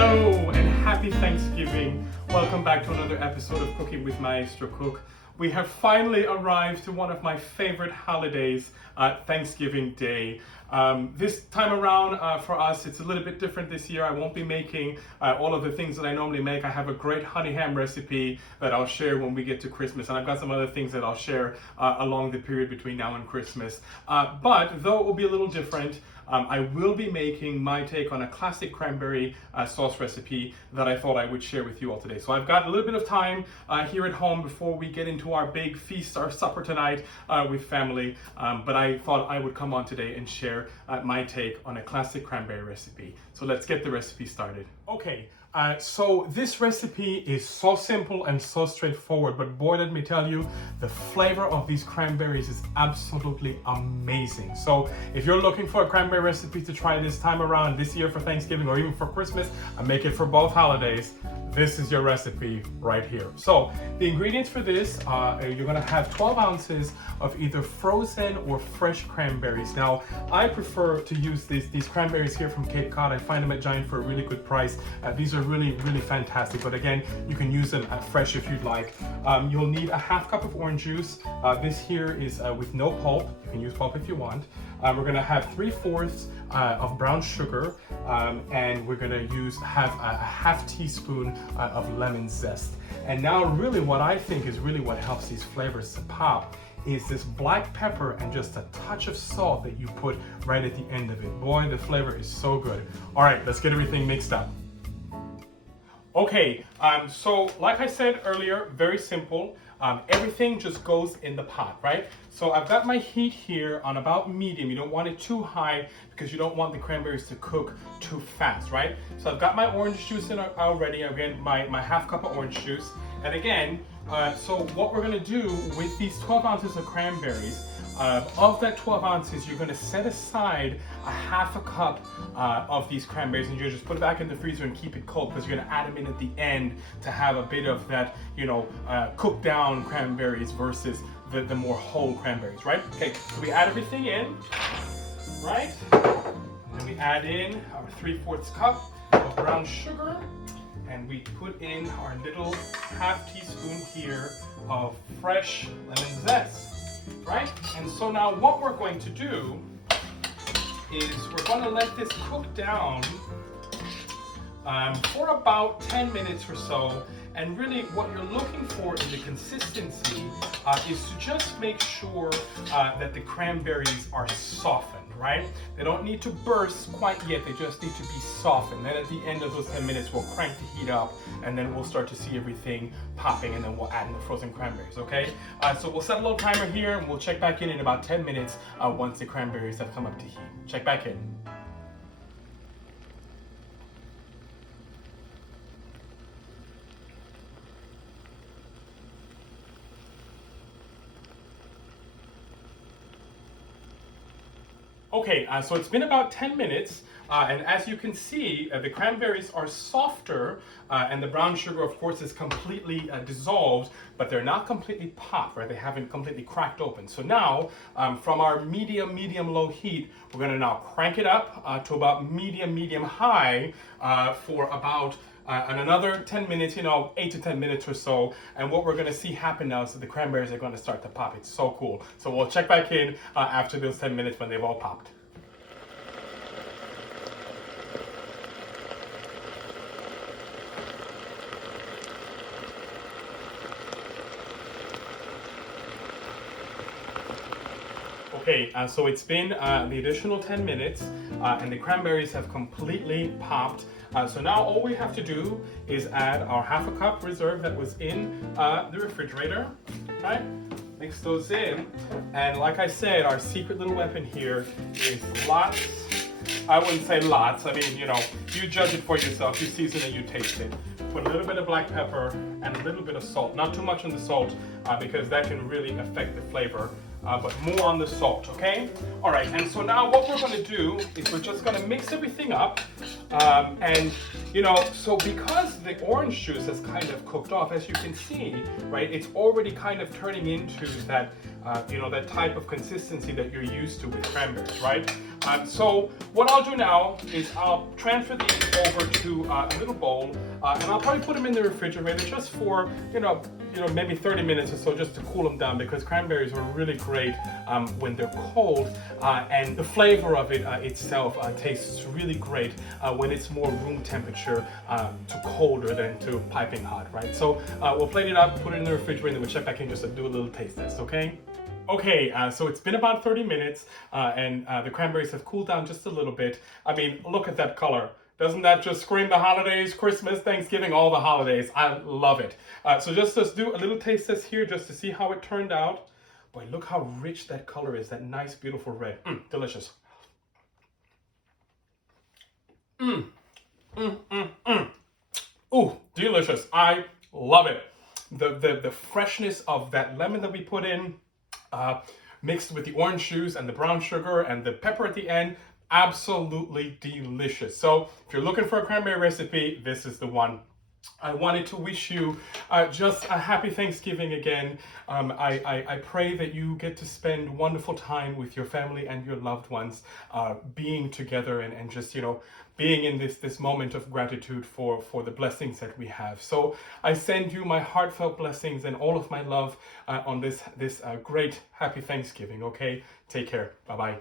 Hello and happy Thanksgiving. Welcome back to another episode of Cooking with Maestro Cook. We have finally arrived to one of my favorite holidays, Thanksgiving Day. This time around for us, it's a little bit different this year. I won't be making all of the things that I normally make. I have a great honey ham recipe that I'll share when we get to Christmas, and I've got some other things that I'll share along the period between now and Christmas. But though it will be a little different, I will be making my take on a classic cranberry sauce recipe that I thought I would share with you all today. So I've got a little bit of time here at home before we get into our big feast, our supper tonight with family, but I thought I would come on today and share my take on a classic cranberry recipe. So let's get the recipe started. Okay, so this recipe is so simple and so straightforward, but boy, let me tell you, the flavor of these cranberries is absolutely amazing. So if you're looking for a cranberry recipe to try this time around, this year for Thanksgiving or even for Christmas, I make it for both holidays, this is your recipe right here. So the ingredients for this, you're gonna have 12 ounces of either frozen or fresh cranberries. Now, I prefer to use these cranberries here from Cape Cod. I find them at Giant for a really good price. These are really fantastic, but again, you can use them fresh if you'd like. You'll need a half cup of orange juice. This here is with no pulp. You can use pulp if you want. We're gonna have 3/4 of brown sugar, and we're gonna have a half teaspoon of lemon zest. And now really what I think is really what helps these flavors to pop is this black pepper and just a touch of salt that you put right at the end of it. Boy, the flavor is so good. All right, let's get everything mixed up. Okay, so like I said earlier, very simple. Everything just goes in the pot, right? So I've got my heat here on about medium. You don't want it too high because you don't want the cranberries to cook too fast, right? So I've got my orange juice in already. Again, my half cup of orange juice. And again, so what we're gonna do with these 12 ounces of cranberries, of that 12 ounces, you're gonna set aside a half a cup of these cranberries, and you just put it back in the freezer and keep it cold because you're gonna add them in at the end to have a bit of that, cooked down cranberries versus the more whole cranberries, right? Okay, so we add everything in, right? And then we add in our 3/4 cup of brown sugar, and we put in our little half teaspoon here of fresh lemon zest, right? And so now what we're going to do is we're going to let this cook down for about 10 minutes or so. And really what you're looking for in the consistency is to just make sure that the cranberries are softened, right? They don't need to burst quite yet, they just need to be softened. Then at the end of those 10 minutes, we'll crank the heat up, and then we'll start to see everything popping, and then we'll add in the frozen cranberries, okay? So we'll set a little timer here, and we'll check back in about 10 minutes once the cranberries have come up to heat. Check back in. Okay, so it's been about 10 minutes, and as you can see, the cranberries are softer, and the brown sugar, of course, is completely dissolved, but they're not completely popped, right? They haven't completely cracked open. So now, from our medium-low heat, we're gonna now crank it up to about medium-high for about and another 10 minutes, 8 to 10 minutes or so. And what we're gonna see happen now is that the cranberries are gonna start to pop. It's so cool. So we'll check back in after those 10 minutes when they've all popped. Okay, so it's been the additional 10 minutes and the cranberries have completely popped. So now all we have to do is add our half a cup reserve that was in the refrigerator, right? Mix those in, and like I said, our secret little weapon here is lots. I wouldn't say lots, I mean, you judge it for yourself, you season it, you taste it. Put a little bit of black pepper and a little bit of salt, not too much on the salt because that can really affect the flavor. But more on the salt, okay? All right, and so now what we're gonna do is we're just gonna mix everything up. So because the orange juice has kind of cooked off, as you can see, right, it's already kind of turning into that, that type of consistency that you're used to with cranberries, right? So what I'll do now is I'll transfer these over to a little bowl, and I'll probably put them in the refrigerator just for, maybe 30 minutes or so, just to cool them down, because cranberries are really great when they're cold, and the flavor of it itself tastes really great when it's more room temperature to colder than to piping hot, right? So we'll plate it up, put it in the refrigerator, and we'll check back in just to do a little taste test, okay? Okay, so it's been about 30 minutes, and the cranberries have cooled down just a little bit. I mean, look at that color. Doesn't that just scream the holidays, Christmas, Thanksgiving, all the holidays? I love it. So just let's do a little taste test here just to see how it turned out. Boy, look how rich that color is, that nice, beautiful red. Delicious. Ooh, delicious. I love it. The freshness of that lemon that we put in, mixed with the orange juice and the brown sugar and the pepper at the end, absolutely delicious. So if you're looking for a cranberry recipe, this is the one. I wanted to wish you just a happy Thanksgiving again. I pray that you get to spend wonderful time with your family and your loved ones, being together and just, being in this moment of gratitude for the blessings that we have. So I send you my heartfelt blessings and all of my love on this great happy Thanksgiving, okay? Take care. Bye-bye.